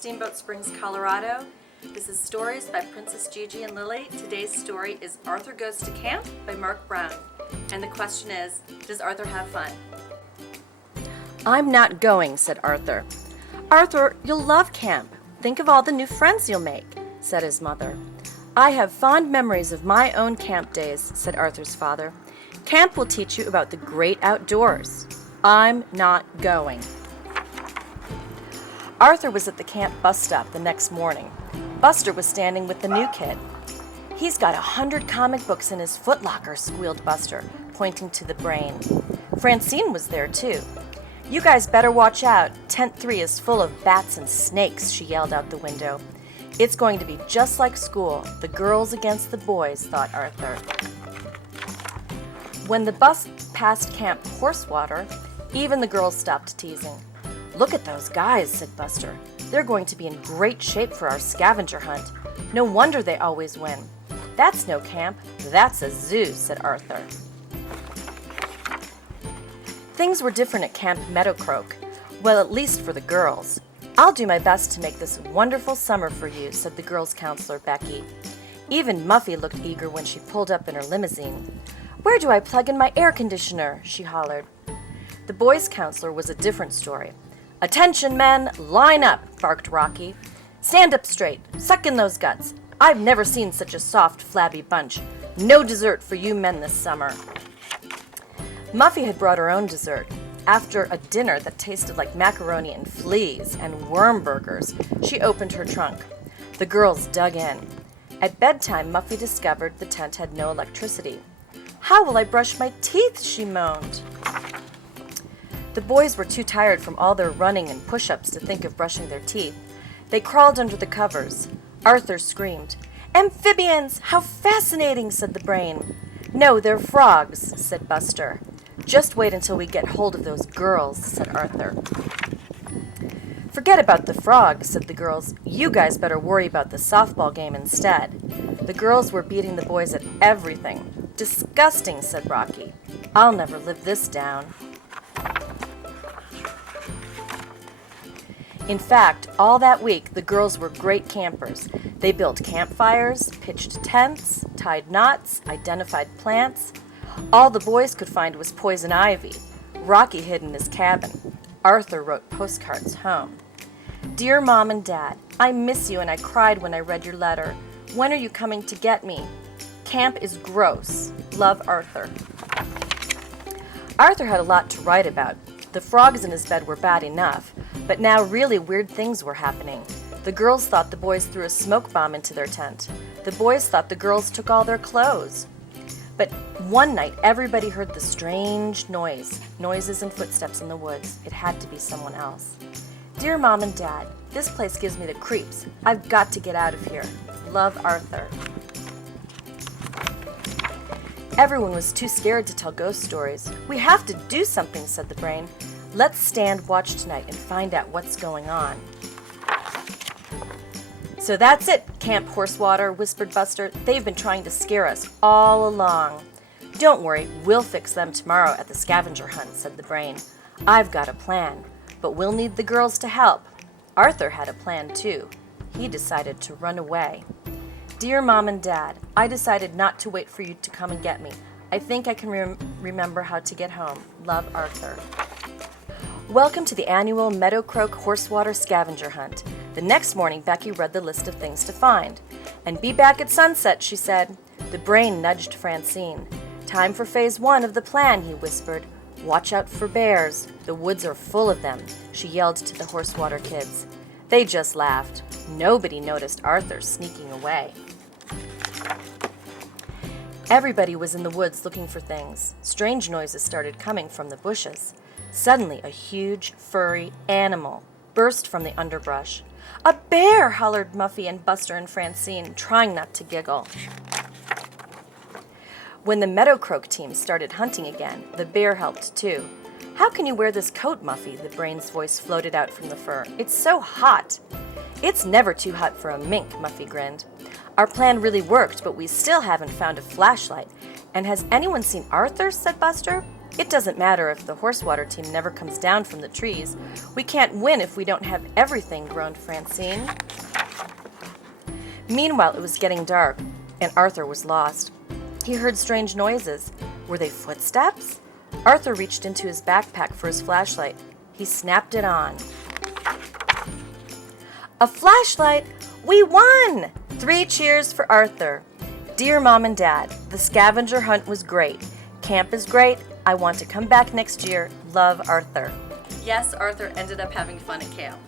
Steamboat Springs, Colorado. This is Stories by Princess Gigi and Lily. Today's story is Arthur Goes to Camp by Marc Brown. And the question is, does Arthur have fun? I'm not going, said Arthur. Arthur, you'll love camp. Think of all the new friends you'll make, said his mother. I have fond memories of my own camp days, said Arthur's father. Camp will teach you about the great outdoors. I'm not going. Arthur was at the camp bus stop the next morning. Buster was standing with the new kid. He's got 100 comic books in his footlocker, squealed Buster, pointing to the brain. Francine was there, too. You guys better watch out. Tent 3 is full of bats and snakes, she yelled out the window. It's going to be just like school, the girls against the boys, thought Arthur. When the bus passed Camp Horsewater, even the girls stopped teasing. Look at those guys, said Buster. They're going to be in great shape for our scavenger hunt. No wonder they always win. That's no camp, that's a zoo, said Arthur. Things were different at Camp Meadowcroak. Well, at least for the girls. I'll do my best to make this a wonderful summer for you, said the girls' counselor, Becky. Even Muffy looked eager when she pulled up in her limousine. Where do I plug in my air conditioner? She hollered. The boys' counselor was a different story. Attention, men, line up, barked Rocky. Stand up straight, suck in those guts. I've never seen such a soft, flabby bunch. No dessert for you men this summer. Muffy had brought her own dessert. After a dinner that tasted like macaroni and fleas and worm burgers, she opened her trunk. The girls dug in. At bedtime, Muffy discovered the tent had no electricity. How will I brush my teeth? She moaned. The boys were too tired from all their running and push-ups to think of brushing their teeth. They crawled under the covers. Arthur screamed. Amphibians! How fascinating, said the brain. No, they're frogs, said Buster. Just wait until we get hold of those girls, said Arthur. Forget about the frogs, said the girls. You guys better worry about the softball game instead. The girls were beating the boys at everything. Disgusting, said Rocky. I'll never live this down. In fact, all that week, the girls were great campers. They built campfires, pitched tents, tied knots, identified plants. All the boys could find was poison ivy. Rocky hid in his cabin. Arthur wrote postcards home. Dear Mom and Dad, I miss you and I cried when I read your letter. When are you coming to get me? Camp is gross. Love, Arthur. Arthur had a lot to write about. The frogs in his bed were bad enough, but now really weird things were happening. The girls thought the boys threw a smoke bomb into their tent. The boys thought the girls took all their clothes. But one night, everybody heard the strange noises and footsteps in the woods. It had to be someone else. Dear Mom and Dad, this place gives me the creeps. I've got to get out of here. Love, Arthur. Everyone was too scared to tell ghost stories. We have to do something, said the brain. Let's stand watch tonight and find out what's going on. So that's it, Camp Horsewater, whispered Buster. They've been trying to scare us all along. Don't worry, we'll fix them tomorrow at the scavenger hunt, said the brain. I've got a plan, but we'll need the girls to help. Arthur had a plan too. He decided to run away. Dear Mom and Dad, I decided not to wait for you to come and get me. I think I can remember how to get home. Love, Arthur. Welcome to the annual Meadowcroak Horsewater Scavenger Hunt. The next morning, Becky read the list of things to find. And be back at sunset, she said. The brain nudged Francine. Time for phase 1 of the plan, he whispered. Watch out for bears. The woods are full of them, she yelled to the Horsewater kids. They just laughed. Nobody noticed Arthur sneaking away. Everybody was in the woods looking for things. Strange noises started coming from the bushes. Suddenly, a huge, furry animal burst from the underbrush. A bear, hollered Muffy and Buster and Francine, trying not to giggle. When the Meadowcroak team started hunting again, the bear helped too. How can you wear this coat, Muffy? The brain's voice floated out from the fur. It's so hot. It's never too hot for a mink, Muffy grinned. Our plan really worked, but we still haven't found a flashlight. And has anyone seen Arthur? Said Buster. It doesn't matter if the horsewater team never comes down from the trees. We can't win if we don't have everything, groaned Francine. Meanwhile, it was getting dark, and Arthur was lost. He heard strange noises. Were they footsteps? Arthur reached into his backpack for his flashlight. He snapped it on. A flashlight! We won! 3 cheers for Arthur. Dear Mom and Dad, the scavenger hunt was great. Camp is great. I want to come back next year. Love, Arthur. Yes, Arthur ended up having fun at camp.